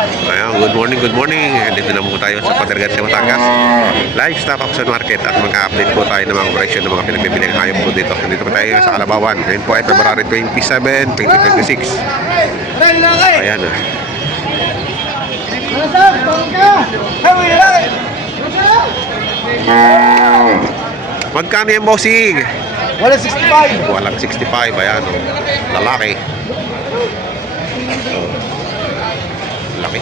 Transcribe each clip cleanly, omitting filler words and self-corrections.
Ayan, good morning. Dito na po tayo sa Pader Garcia, Batangas Livestock Auction Market at mag-update po tayo ng mga presyo ng mga pinagbibiling hayop po dito. Nandito po tayo sa Kalabawan. Ngayon po ay February 27, 2026. Ayan na. Magkano yung bossing? Walang 65. Walang 65. Ayan o. Lalaki. Laki.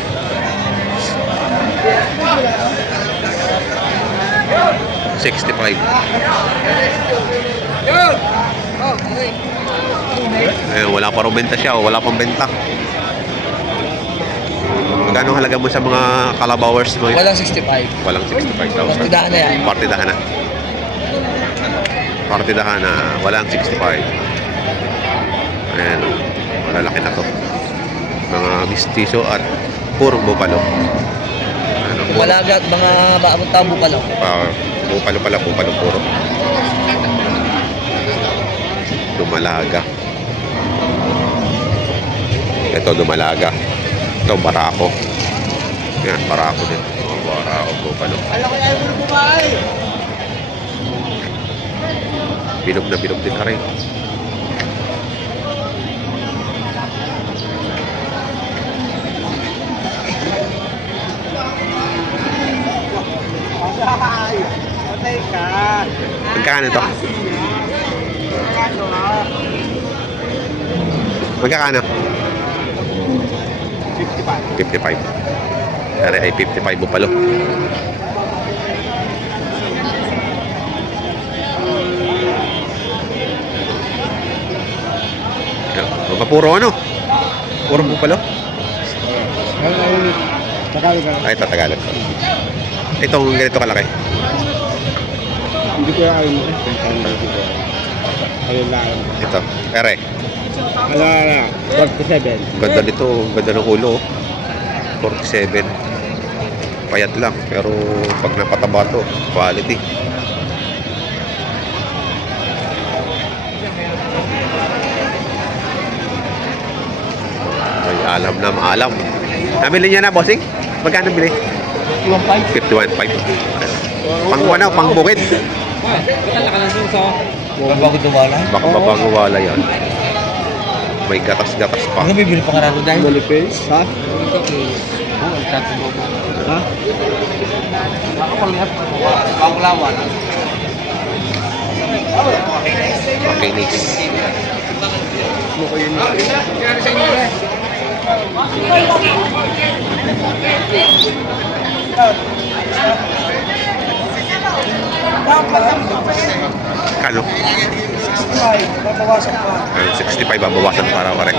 65. Ayun, wala pa rin benta siya o wala pang benta. Magkano halaga mo sa mga kalabawers mo? Walang 65. Walang 65,000. Partidahan na yan. Partidahan na. Partidahan na. Walang 65. Ayan. Malalaki na to. Mga mistiso at puro bupalo. Ano, Malaga at mga baabot tabo ka lang. Bupalo pala, bupalo puro. Dumalaga. Ito dumalaga. Ito barako. Yan, barako din. Barako, bupalo. Bilog na bilog din na rin. Magkano ito? Magkano? 55. Kaya ay 55 bupalo. Puro ano? Puro bupalo? Ay, Tagalog. Itong ganito kalaki. Hindi ko alam mo. Ayun lang. Ito, ere. Ala, 47. Ganda nito, ganda ng ulo. 47. Payat lang, pero pag napataba to, quality. Ay, alam na maalam. Nabili niya na, bossing? Magkano bili? 51.5. Pang ano, pang bukid. Bago dumala. Baka mabago wala yan. May gatas-gatas pa. Ano bibili pa ka na dahil? Malipis, ha? Ha? Makinis. Kano? 65 babawasan para pare.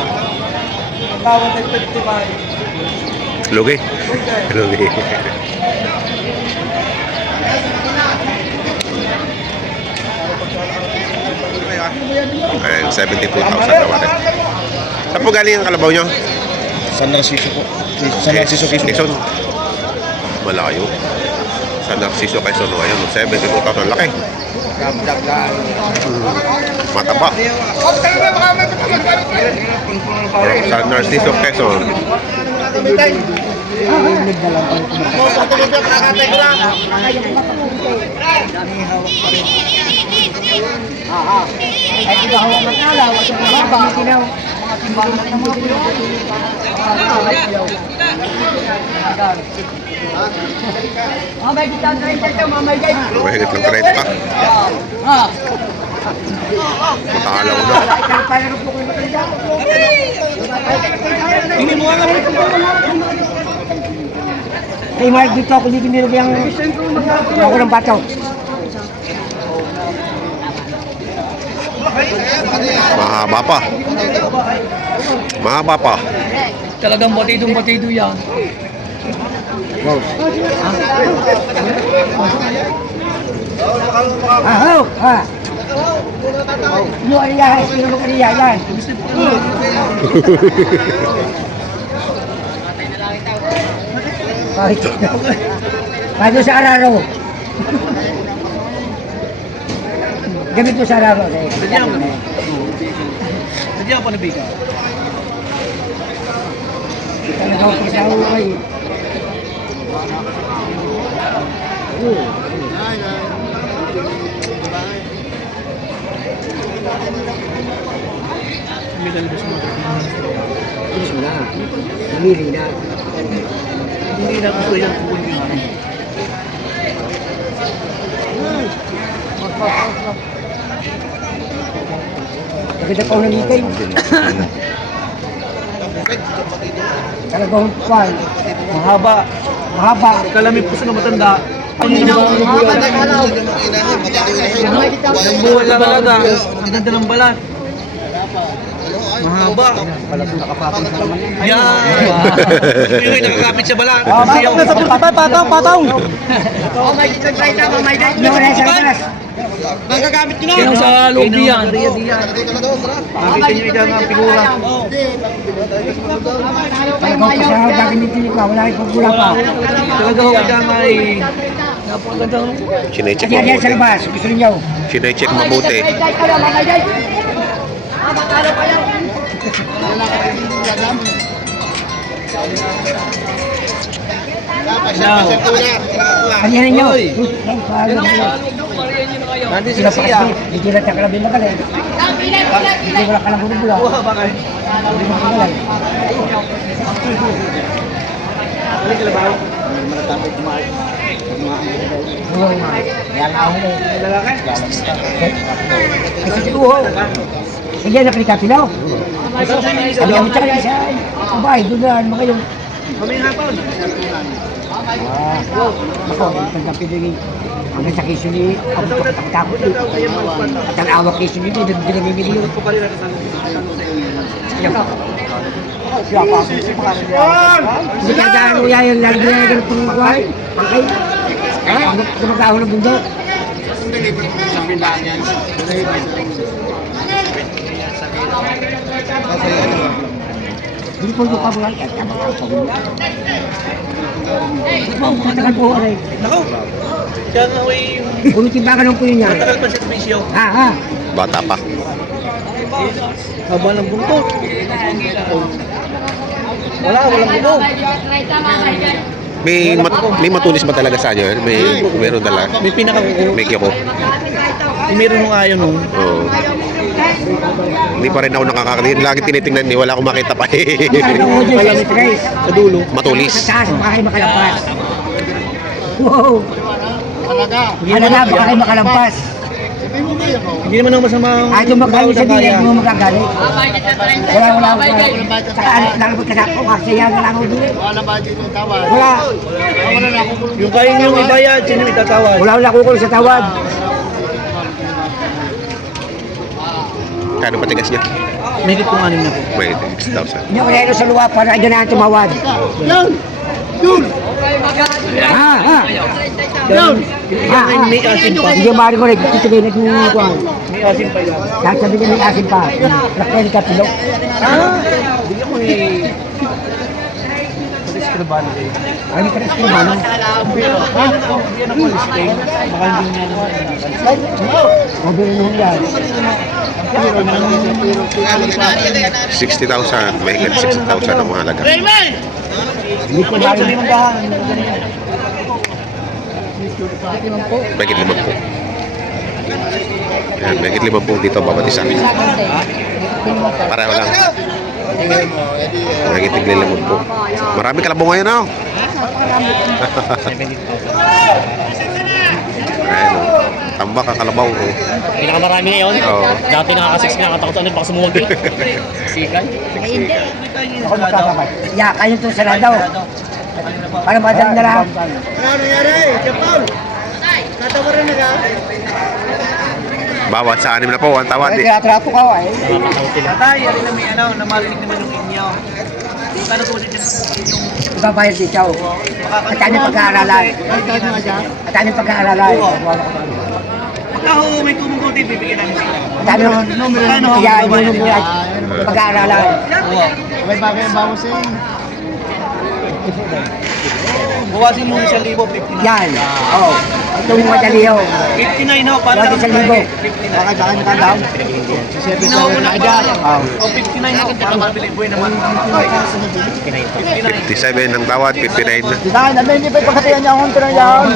Lugi. Lugi. Ayan, 72,000 na pare. Saan po galing ang kalabaw nyo? San Narciso po. San Narciso Quezon. Malayo. San Narciso Quezon. Ayan, 72,000. Laki. Mataba. San Narciso Quezon. Mahigit ng 30. Matalaw na. Kay Mark dito ako dito nilagyan ako ng bato. Mahaba pa. Mahaba pa. Talagang batido yan. Ah, ha. Ano yan? Sino mo kaniya yan? Bago sa araro. Ganito sa araro. Nandiyan pa nabigaw. Talagang pagsahuay. Bilis mo na. Namiling na. Hindi na gusto yung Maganda pa ako nangikay. Talagang kwan. mahaba. Mahaba. Kalamig po sa matanda. Mahaba na kalaw. Ang buhay lang talaga. Ang ganda ng balat. Mahaba. Yan. Yung nakakapit sa balat. Patong na sa patong, patong, patong. Oh, may try tama, may dahil. Yung wala sa labas. Magagamit ko na. Kaya sa loob yan. Nakikita nyo ikaw ang figura. Talagang sa gagamitin ko, wala yung pagkula pa. Talaga ho ikaw nga ay napakagandang Sinecheck Yan, yan sa mabuti. labas. Gusto niyo. Sinecheck mabuti. Kanyan ninyo. Nanti Sila sila pa siya. kasi, hindi lang siya kalabing magaling. Hindi wala ka lang bumula. Wah, bakit? Hindi mo magaling. Oo nga. Yan ako eh. Lalaki? Ay, sa sikuho. Sige, napilikapilaw. Sabi ako tsaka sa bahay, doon na, mga yung... Kaming hapon. Ako, ang kapilingin. Hanggang sa kiso ni, ako takot eh. At ang awak kiso ni, hindi namimili yun. Ko pa rin sa Yan ka. Siya pa. Hindi ka gano'n yan yung lagi na ganun pang magway. Okay? Ha? Gumagawa ng bundok. Hindi po yung kabuhay. Matagal po aray. Nako. Siya nga ay Ulitin ba ka ng puyo niya? matagal pa siya sa bisyo. Ha, ha. Bata pa. Haba ng buntot. Walang buntot. May matulis ba talaga sa inyo? Meron talaga. May pinakakuko. May kiyoko. Meron nung ayaw nung. Oo. Hindi pa rin ako nakakakita. Lagi tinitingnan niyo. Wala akong makita pa eh. Ano ko dyan sa stress? Sa dulo. Matulis. Sa taas, baka kayo makalampas. Wow! Halaga, baka kayo makalampas. Hindi naman ako masama ang Kahit yung magkano sa bilang, hindi mo magagalit. Wala. Saka lang magkasako, kasi yan lang ako din. Wala. Yung kayo niyong ibayad, sino yung itatawad? Wala kukul sa tawad. Kano patigas niya? Mahigit kong anim na po. Wait, 6,000. Hindi ko rin sa luwa para ganahan tumawad. Ha. May asin pa. Hindi maaari mo rin, titibay na kung May asin pa yan. kahit sabi niya may asin pa. Lakay ka pilo. Bigyan ko eh. Patis ka na ba na kayo? Ano ka rin sa mano? Bigyan ako ng stain. Baka hindi niya naman. Mabili nyo yan. 60,000. May higit 60,000 ang mahalaga. Hindi ko Sa maaari. limang bahan. May higit 50. Yan, may higit 50 dito bawat isa. Pareho lang. May higit 50. Marami kalabaw ngayon oh. Ayan, oh. Tambak ang kalabaw. Oh. Pinakamarami ngayon. Oo. Dati nakaka-6 na nakatakot sa baka sumuwag eh. Sikan. Ako magkakabay. Yeah, kayo to sa daw. Para madam na lang. Bawat sa anim na po, ang tawad eh. Kaya trapo ka eh. Tatay, yari na may ano, namarinig naman yung inyo. Paano po din yung Ibabayad dito. At ano pag-aaralan? At ano pag-aaralan? pagka ho, may tumong konti, bibigyan namin sila. At ano? Kaya yun yung pag-aaralan. Bawasin mo 1,000, 15. Yan. Oh. Itong madaliyo. 59 ho, para Bakit lang sa sa libo? 59. Baka saan ka daw? Ginawa ko na ba? O 59 ho, para mabili boy naman. 57 ang tawad, 59 na. Dahil namin hindi pa ipagkatiyan niya akong tirang yan.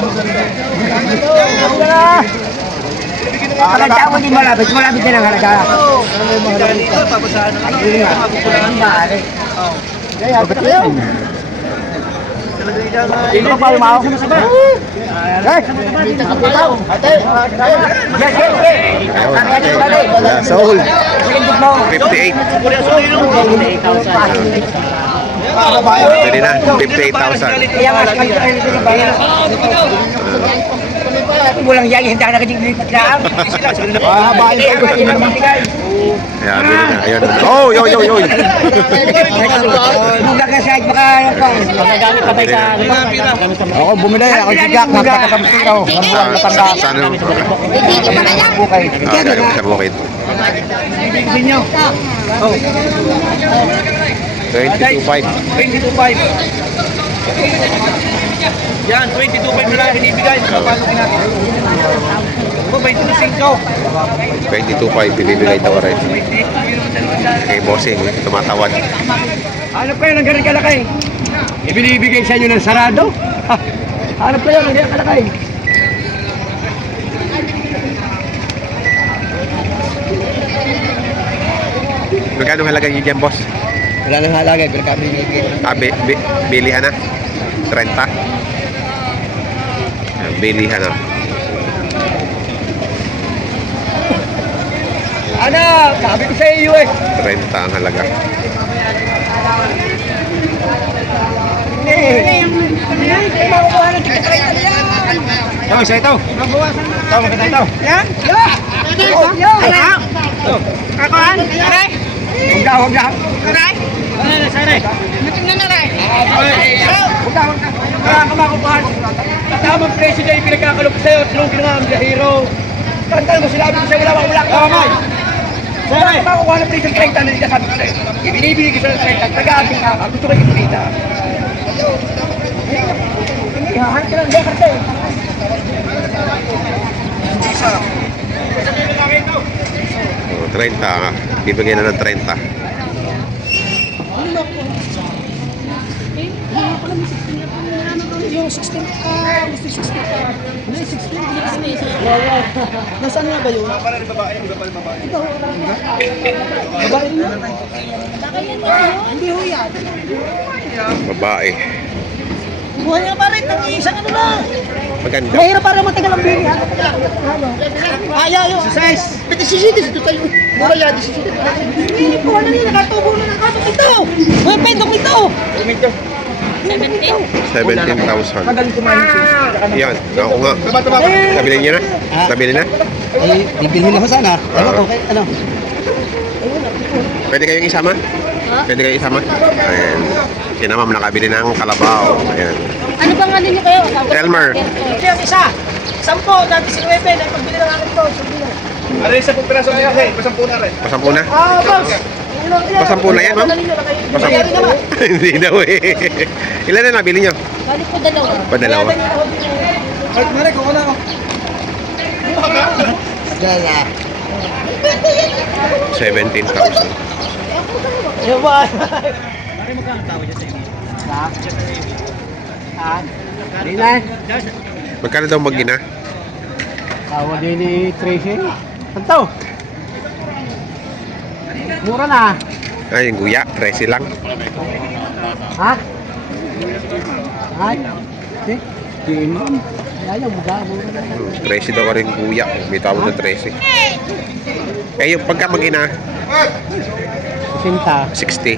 Pagkanta ko di malapit na ng halaga. Dito, papasahan na lang. Ang maaari. Kaya, ba't yun? Hindi pa pa lumaw? Sold. 58. Pwede na, 58,000. Kaya mas kayo walang yan, hindi ka nakadilipat lang. Habain pa ko. Kaya bili na. Ayun. Oh, yo. Kung nakasahit baka Magagamit ka ba sa Ako bumili, ako sigak, napakasamsin ako. Saan yung Bukay. sa bukid? Bigyan nyo. 22.5. 22.5. Yan, 22.5 na lang binibigay. Paano natin? O, 22.5. 22.5 binibigay daw rin. Kay bossing, tumatawad. Hanap kayo ng ganun kalakay. Ibinibigay sa inyo ng sarado. Hanap kayo ng ganun kalakay. Magkano halaga niyo dyan, boss? Wala nang halagay, pero kami binibigay. Bilihan na? 30? Bilihan na. Anak, sabi ko sa iyo eh. 30 ang halaga. Ito, isa ito. Ito, maganda ito. Yan. Anak. Kakuan. Aray. Huwag na. Aray. Huwag na. Kaya ka makukuhan. Tamang presyo niya yung pinagkakalog sa'yo. Sinugin nga ang Jahiro. Kantal mo, sinabi ko sa'yo, wala ka kamay. Kaya ka makukuha ng presyo 30 na hindi sabi ko sa'yo. Ibinibigay ko sa'yo 30. Taga-ating ka. Gusto ko yung kita. Hanap ka lang. Hindi ka rin. Oh, 30. Bibigyan na ng 30. Yung 16, gusto 16. Ano yung 16? Nasaan nga ba yun? Para ni babae, babae. Ikaw, babae mo? Hindi ho yan. Babae. Buhay nga pa rin, isang ano lang. Maganda. Mahirap para matagal ang bini. Ayaw yun. Size. Pwede dito tayo. Mura yan, hindi po, ano nila, nakatubo na ng kaso. Ito! May pendok ito! 17,000. Magaling kumain siya. Yan, ako nga. Nabili niya na? Nabili na? Eh, bibilhin ako sana. Ano ko? Ano? Pwede kayong isama? Pwede kayong isama? Ayan. Si na ma'am nakabili ng kalabaw. Ayan. Ano bang ano niyo kayo? Elmer. Ito yung isa. 10, dati si Nueve, nagpagbili ng akin ito. Aray, sa pupiraso niya kasi. Pasampu na rin. Pasampu na? Ah, boss. Pasampu na yan, ma'am? Pasampu. Hindi daw eh. Ilan na nabili nyo? Balik po dalawa. Padalawa. Ay, Mare, kung ano ako. Dala. 17,000. Yung ba? Hindi na. Magkano daw mag-ina? Tawa din ni Tracy. Ito. Mura na. Ay, yung guya. 13 lang. Ha? Ay. Di mo. Ayaw mo ga. Mura na. 13 daw rin guya. May tawag na 13. Eh, yung pagka mag-ina, Sinta. 60.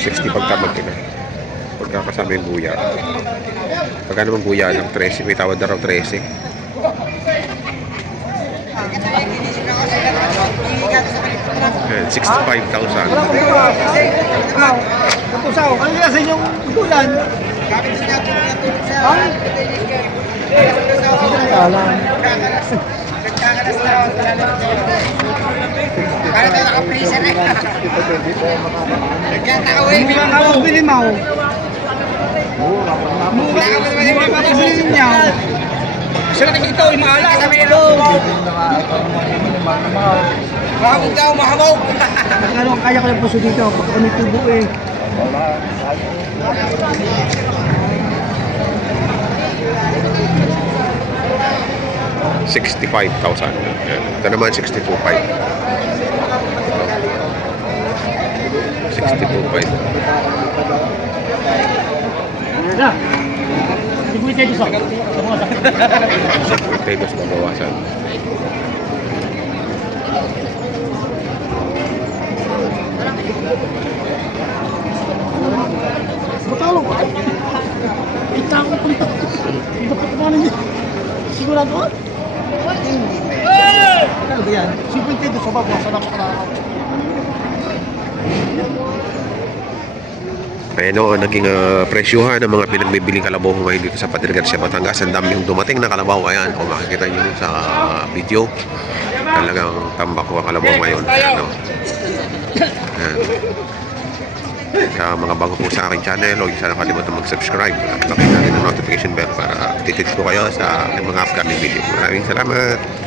60 pagka mag-ina. Pagka kasama yung guya. Pagka naman guya ng 13, may tawad na raw 13. Ayan, 65,000. Kapusaw, ano nila sa inyong bulan? Hindi lang ako bili mo. Wala ka naman yung mapapabilisin niya. Sila nakikita ko yung maala sa ilong. Mahamog daw, mahamog. Ano ang kaya ko ng puso dito? Pag kami tubo eh. $65,000. Yan. Ito naman 62,500. 62,500. Na. Siguro tayo sa. Mga sakit. Pesos na bawasan. Matalo ko. Kita ko punta. Dapat kumana niya. Sigurado ka? Ano ba yan? 52 sa baba. Sana ko kalakaw. Ayan o, naging presyuhan ng mga pinagbibiling kalabaw ngayon dito sa Padre Garcia, Batangas. Ang dami yung dumating na kalabaw. Ayan, kung makikita nyo sa video, talagang tambak ko ang kalabaw ngayon. Ayan o. Ayan. Kaya mga bago po sa aking channel, huwag sana kalimutan mag-subscribe at pakita rin ang notification bell para updated po kayo sa aking mga upcoming video. Maraming salamat!